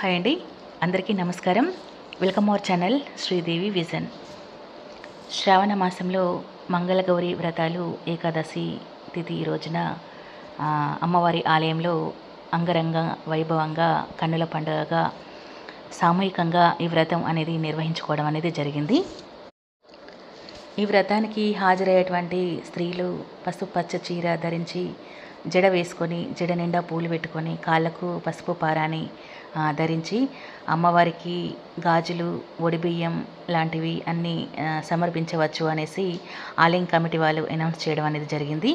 Hi అండి, అందరికీ నమస్కారం. Welcome our channel Sridevi vision. శ్రావణ మాసంలో మంగళగౌరి వ్రతాలు ఏకాదశి తిథి రోజున అమ్మవారి ఆలయంలో అంగరంగ వైభవంగా కన్నుల పండుగగా సామూహికంగా ఈ వ్రతం అనేది నిర్వహించుకోవడం అనేది జరిగింది. ఈ వ్రతానికి హాజరయ్యేటువంటి స్త్రీలు పసుపు పచ్చ చీర ధరించి జడ వేసుకొని జడ నిండా పూలు పెట్టుకొని కాళ్ళకు పసుపు పారాని ధరించి అమ్మవారికి గాజులు ఒడిబియ్యం లాంటివి అన్నీ సమర్పించవచ్చు అనేసి ఆలయం కమిటీ వాళ్ళు అనౌన్స్ చేయడం అనేది జరిగింది.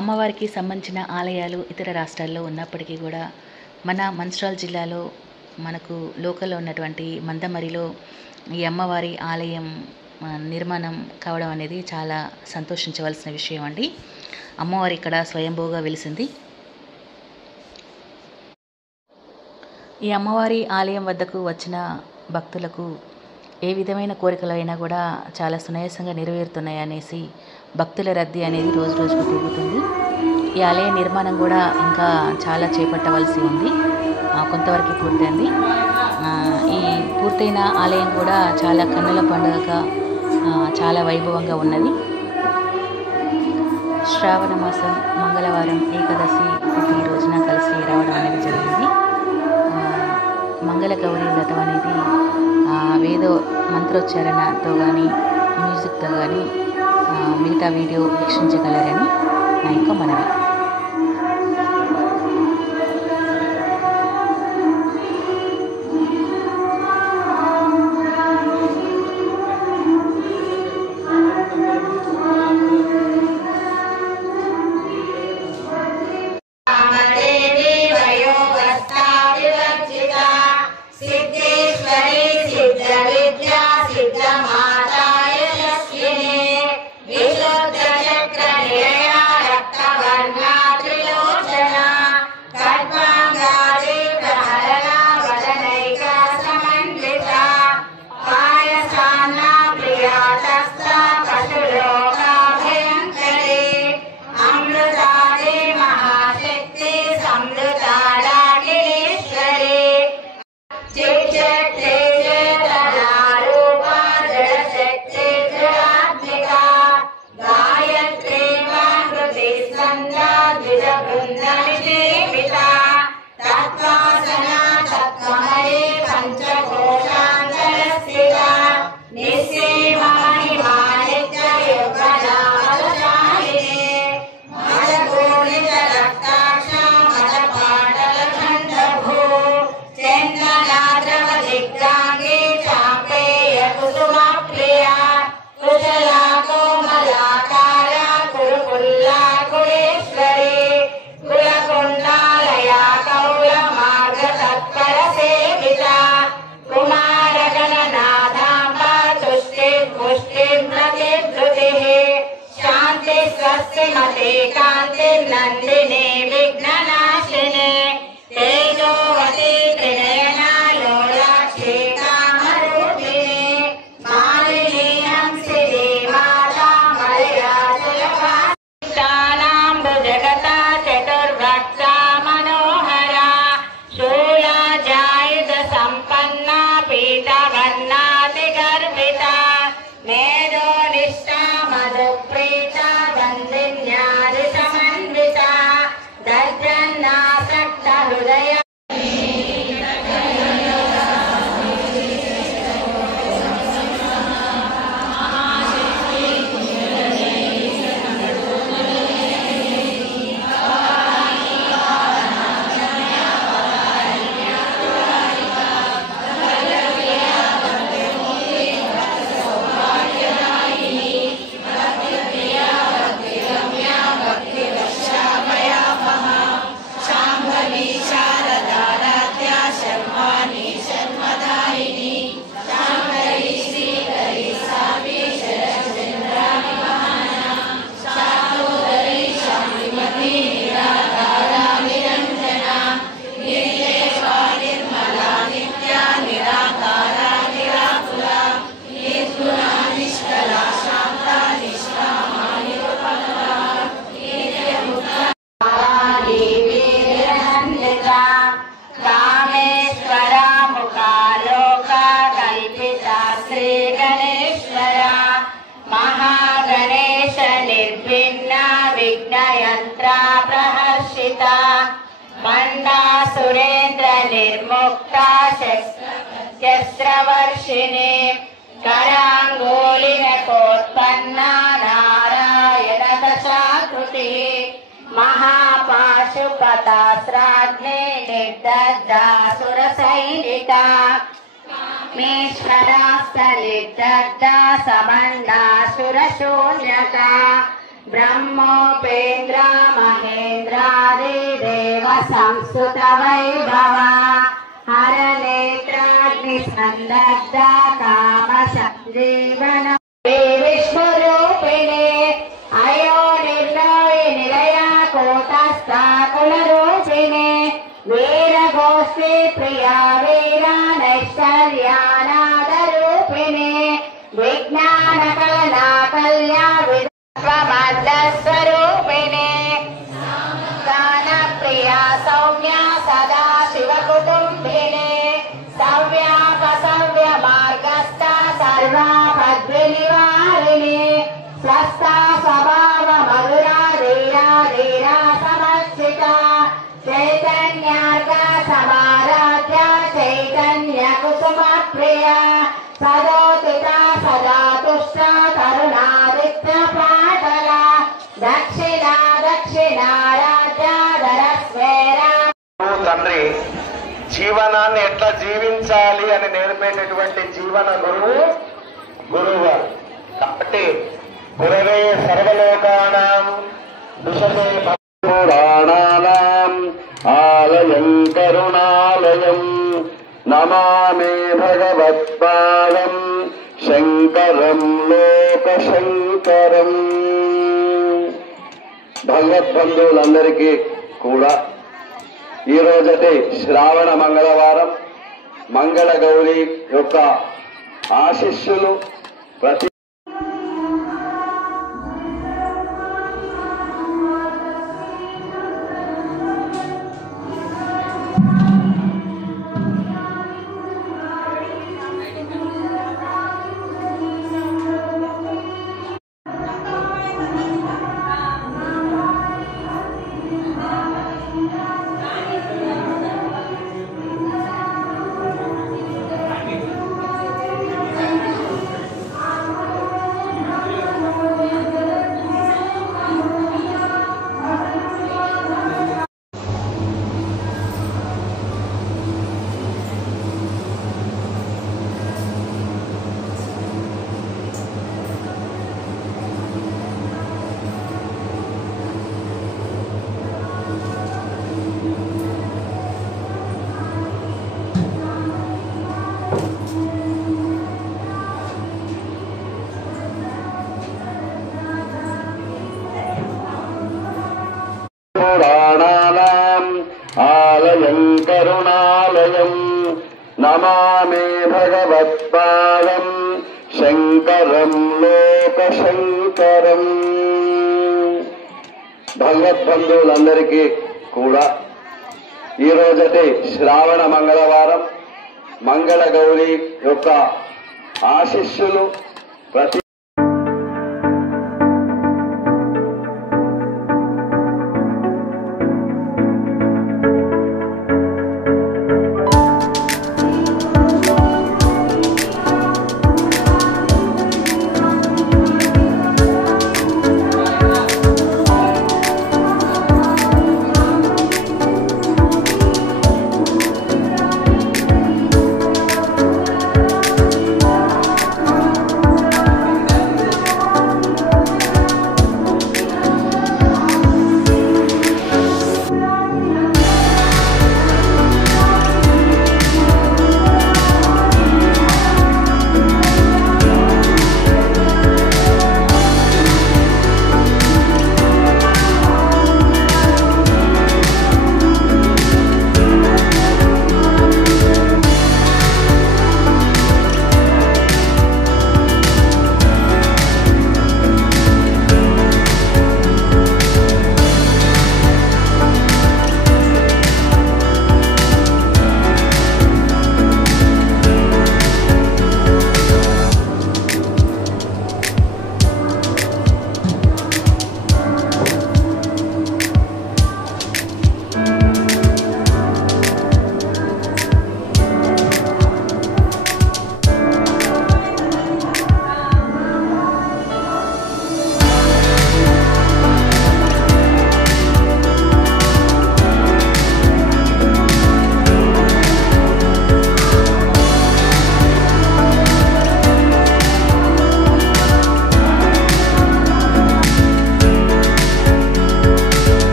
అమ్మవారికి సంబంధించిన ఆలయాలు ఇతర రాష్ట్రాల్లో ఉన్నప్పటికీ కూడా మన మంచిర్యాల జిల్లాలో మనకు లోకల్లో ఉన్నటువంటి మందమరిలో ఈ అమ్మవారి ఆలయం నిర్మాణం కావడం అనేది చాలా సంతోషించవలసిన విషయం అండి. అమ్మవారి ఇక్కడ స్వయంభూగా వెలిసింది. ఈ అమ్మవారి ఆలయం వద్దకు వచ్చిన భక్తులకు ఏ విధమైన కోరికలైనా కూడా చాలా సునాయాసంగా నెరవేరుతున్నాయి అనేసి భక్తుల రద్దీ అనేది రోజు రోజుకు పెరుగుతుంది. ఈ ఆలయ నిర్మాణం కూడా ఇంకా చాలా చేపట్టవలసి ఉంది. కొంతవరకు పూర్తయింది. ఈ పూర్తయిన ఆలయం కూడా చాలా కన్నుల పండుగగా చాలా వైభవంగా ఉన్నది. శ్రావణ మాసం మంగళవారం ఏకాదశి తిథి రోజున కలిసి రావడం అనేది జరిగింది. మంగళగౌరి వ్రతం అనేది వేదో మంత్రోచ్చారణతో కానీ మ్యూజిక్తో కానీ మిగతా వీడియో వీక్షించగలరని నా యొక్క మనవి. విశుద్ధ చక్ర నిలయ రక్తవర్ణ यस्त्रवर्षिणे कराङ्गुलिनकोत्पन्ना नारायण दशाकृतिः महापाशुपतास्राग्ने निर्दग्धासुरसैनिका मीश्वरास्तनिर्दग्धा समन्नासुरशून्यका ब्रह्मोपेन्द्रा महेन्द्रादिदेव संस्तुत वैभवा हरनेत्राग्निसन्दग्धा काम सञ्जीवन विष्णुरूपिणे अयो निर्लोहि निलया कूटस्था कुलरूपिणे वीरगोष्ठी प्रिया वीरा नैश्वर्यानादरूपिणे विज्ञानकलना कल्या विद्वमन्दस्वरूपिणे गानप्रिया सौम्या सदा शिवकुटुम्बिने सव्यापसव्य मार्गस्था सर्वापद्विनिवारिणे स्वस्था स्वभाव मधुरा धीरा धीरा समर्चिता चैतन्यार्का समाराध्या चैतन्य कुसुम प्रिया सदोदिता सदा तुष्टा तरुणादित्य पाटला दक्षिणा दक्षिणा राजा स्वेरा తండ్రి జీవనాన్ని ఎట్లా జీవించాలి అని నేర్పేటటువంటి జీవన గురువు కాబట్టి గురవే సర్వలోకానాం దిశతే పురాణానాం ఆలయం కరుణాలయం నమామి భగవత్పాదం శంకరం లోకశంకరం. భగవద్బంధువులందరికీ కూడా ఈ రోజటి శ్రావణ మంగళవారం మంగళగౌరి యొక్క ఆశీస్సులు ప్రతి పురాణానాం ఆలయం కరుణాలయం నమామి భగవత్పాదం శంకరం లోకశంకరం. భగవద్బంధువులందరికీ కూడా ఈ రోజటి శ్రావణ మంగళవారం మంగళగౌరి యొక్క ఆశీస్సులు ప్రతి